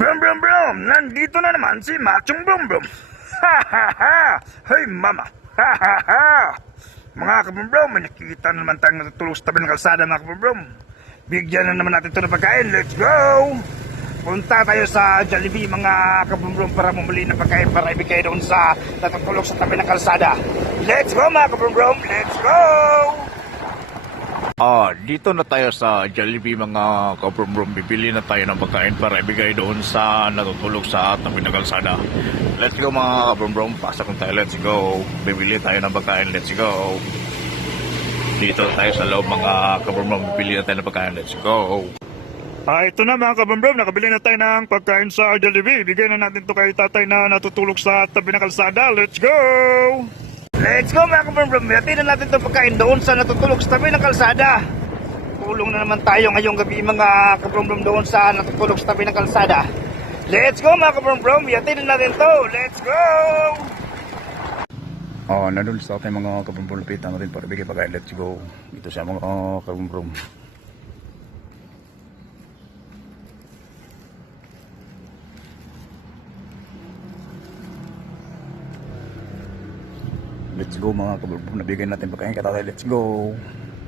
Brum brum brum! Nandito na naman si Machong Brum Brum! Ha ha ha! Hey mama! Ha ha ha! Mga kabrum brum, may nakita na naman tayong natutulog sa tabi ng kalsada mga kabrum brum. Bigyan na naman natin ito ng pagkain. Let's go! Punta tayo sa Jollibee mga kabrum brum para bumili ng pagkain para ibigay doon sa natutulog sa tabi ng kalsada. Let's go mga kabrum brum! Let's go! Ah, dito na tayo sa Jollibee mga kabrum-brum. Bibili na tayo ng pagkain para ibigay doon sa natutulog sa tabi ng kalsada. Let's go mga kabrum-brum. Pasok na tayo. Let's go. Bibili tayo ng pagkain. Let's go. Dito tayo sa loob mga kabrum-brum. Bibili na tayo ng pagkain. Let's go. Ah, ito na mga kabambram, nakabili na tayo ng pagkain sa Jollibee. Bigyan na natin to kay tatay na natutulog sa tabi ng kalsada. Let's go! Let's go mga kabambram, hatid na natin itong pagkain doon sa natutulog sa tabi ng kalsada. Tulong na naman tayo ngayong gabi mga kabambram doon sa natutulog sa tabi ng kalsada. Let's go mga kabambram, hatid na natin to. Let's go! Oh, nandun sa ating mga kabrum-brum. Lapitan natin para ibigay pagkain. Let's go. Dito sa mga uh, Let's go mga kabrum-brum. Nabigay natin pagkain katatay. Let's go.